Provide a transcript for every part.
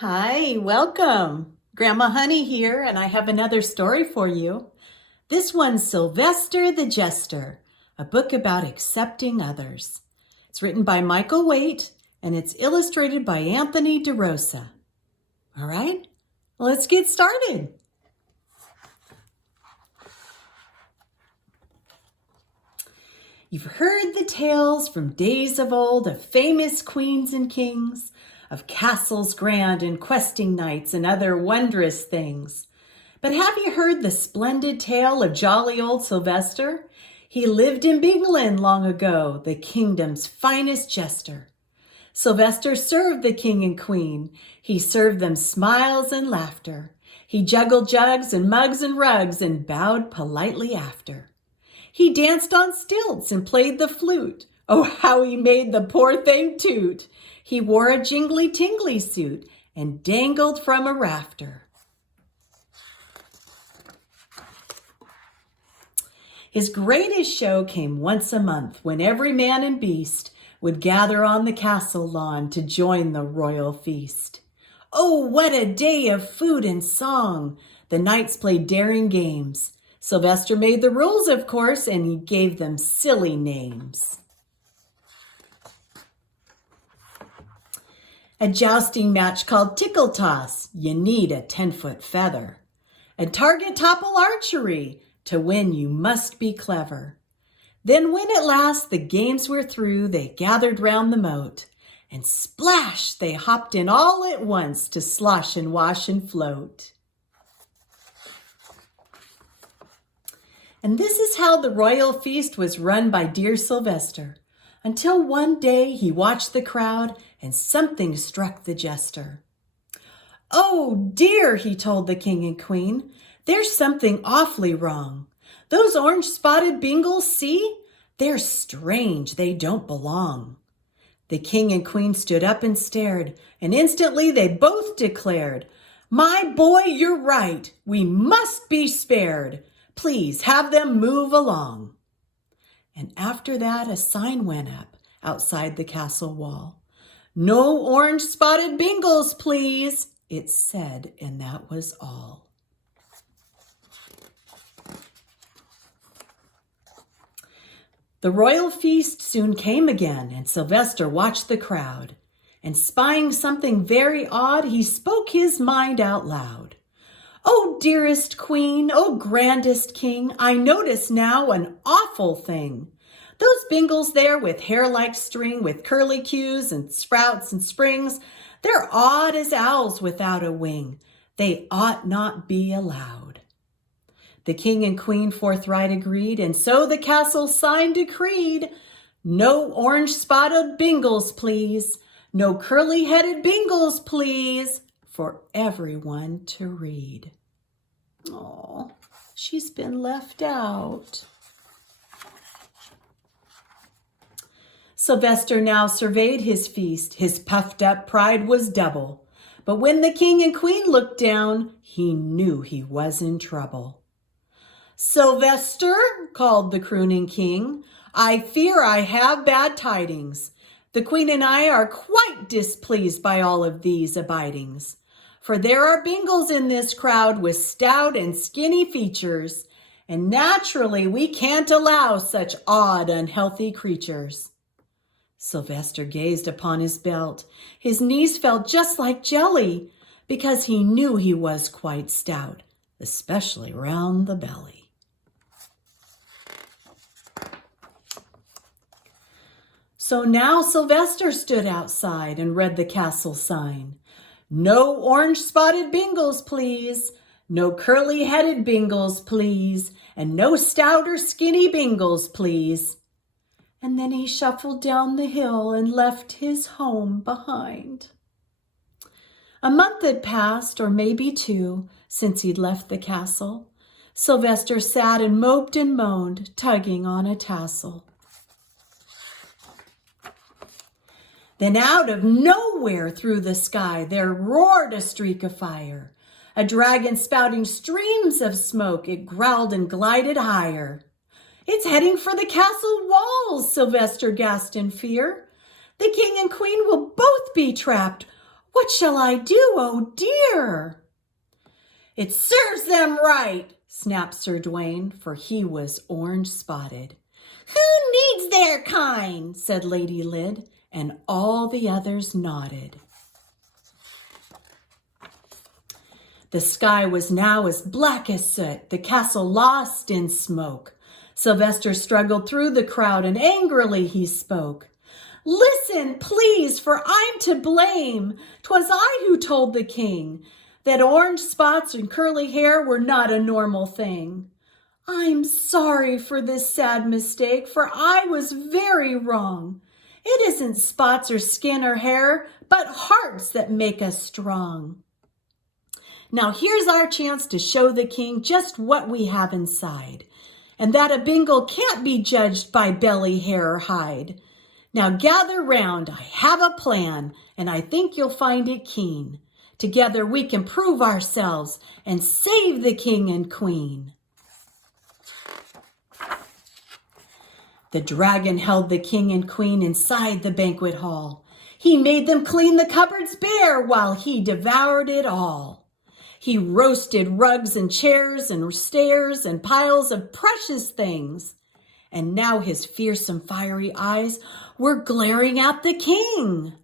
Hi, welcome. Grandma Honey here, and I have another story for you. This one's Sylvester the Jester, a book about accepting others. It's written by Michael Waite, and it's illustrated by Anthony DeRosa. All right, let's get started. You've heard the tales from days of old of famous queens and kings, of castles grand and questing knights and other wondrous things. But have you heard the splendid tale of jolly old Sylvester? He lived in Bingle long ago, the kingdom's finest jester. Sylvester served the king and queen. He served them smiles and laughter. He juggled jugs and mugs and rugs and bowed politely after. He danced on stilts and played the flute. Oh, how he made the poor thing toot! He wore a jingly-tingly suit and dangled from a rafter. His greatest show came once a month when every man and beast would gather on the castle lawn to join the royal feast. Oh, what a day of food and song! The knights played daring games. Sylvester made the rules, of course, and he gave them silly names. A jousting match called tickle toss, you need a 10-foot feather. A target topple archery, to win you must be clever. Then when at last the games were through, they gathered round the moat, and splash, they hopped in all at once to slosh and wash and float. And this is how the royal feast was run by dear Sylvester, until one day he watched the crowd and something struck the jester. "Oh dear," he told the king and queen, "there's something awfully wrong. Those orange-spotted Bingles, see? They're strange, they don't belong." The king and queen stood up and stared, and instantly they both declared, "My boy, you're right, we must be spared. Please have them move along." And after that, a sign went up outside the castle wall. "No orange-spotted Bingles, please," it said, and that was all. The royal feast soon came again, and Sylvester watched the crowd. And spying something very odd, he spoke his mind out loud. "Oh, dearest queen, oh, grandest king, I notice now an awful thing. Those Bingles there with hair like string, with curly cues and sprouts and springs, they're odd as owls without a wing. They ought not be allowed." The king and queen forthright agreed, and so the castle sign decreed, "No orange-spotted Bingles, please. No curly-headed Bingles, please, for everyone to read." Oh, she's been left out. Sylvester now surveyed his feast. His puffed-up pride was double. But when the king and queen looked down, he knew he was in trouble. "Sylvester," called the crooning king, "I fear I have bad tidings. The queen and I are quite displeased by all of these abidings. For there are Bingles in this crowd with stout and skinny features, and naturally we can't allow such odd, unhealthy creatures." Sylvester gazed upon his belt. His knees felt just like jelly, because he knew he was quite stout, especially round the belly. So now Sylvester stood outside and read the castle sign. "No orange-spotted Bingles, please. No curly-headed Bingles, please. And no stout or skinny Bingles, please." And then he shuffled down the hill and left his home behind. A month had passed, or maybe 2, since he'd left the castle. Sylvester sat and moped and moaned, tugging on a tassel. Then out of nowhere through the sky there roared a streak of fire. A dragon spouting streams of smoke, it growled and glided higher. "It's heading for the castle walls," Sylvester gasped in fear. "The king and queen will both be trapped. What shall I do, oh dear? It serves them right, snapped Sir Dwayne, for he was orange-spotted. Who needs their kind? Said Lady Lyd, and all the others nodded. The sky was now as black as soot, the castle lost in smoke. Sylvester struggled through the crowd, and angrily he spoke. Listen, please, for I'm to blame. 'Twas I who told the king that orange spots and curly hair were not a normal thing. I'm sorry for this sad mistake, for I was very wrong. It isn't spots or skin or hair, but hearts that make us strong. Now here's our chance to show the king just what we have inside, and that a Bingle can't be judged by belly, hair, or hide. Now gather round, I have a plan, and I think you'll find it keen. Together we can prove ourselves and save the king and queen. The dragon held the king and queen inside the banquet hall. He made them clean the cupboards bare while he devoured it all. He roasted rugs and chairs and stairs and piles of precious things. And now his fearsome fiery eyes were glaring at the king.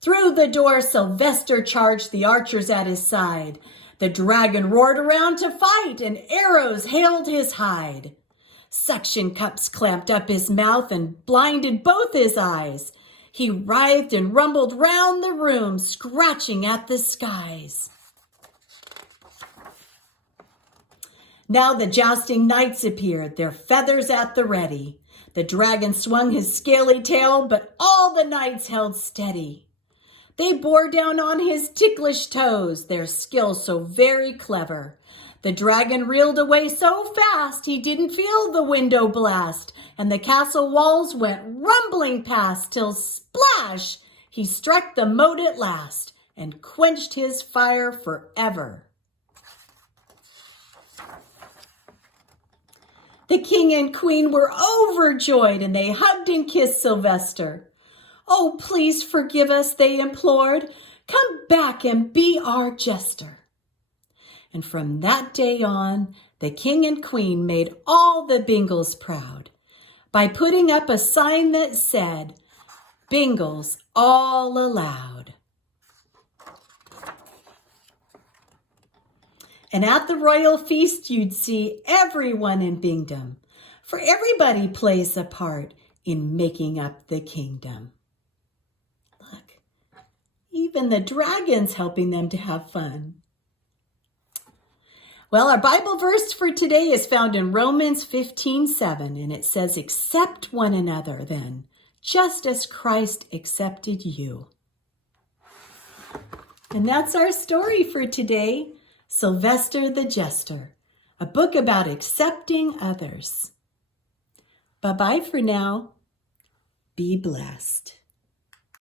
Through the door Sylvester charged, the archers at his side. The dragon roared around to fight, and arrows hailed his hide. Suction cups clamped up his mouth and blinded both his eyes. He writhed and rumbled round the room, scratching at the skies. Now the jousting knights appeared, their feathers at the ready. The dragon swung his scaly tail, but all the knights held steady. They bore down on his ticklish toes, their skill so very clever. The dragon reeled away so fast he didn't feel the window blast, and the castle walls went rumbling past till splash, he struck the moat at last and quenched his fire forever. The king and queen were overjoyed, and they hugged and kissed Sylvester. Oh, please forgive us, they implored. Come back and be our jester. And from that day on, the king and queen made all the Bingles proud by putting up a sign that said, Bingles all allowed. And at the royal feast, you'd see everyone in Bingdom, for everybody plays a part in making up the kingdom. Look, even the dragon's helping them to have fun. Well, our Bible verse for today is found in Romans 15:7, and it says, accept one another then, just as Christ accepted you. And that's our story for today, Sylvester the Jester, a book about accepting others. Bye-bye for now. Be blessed.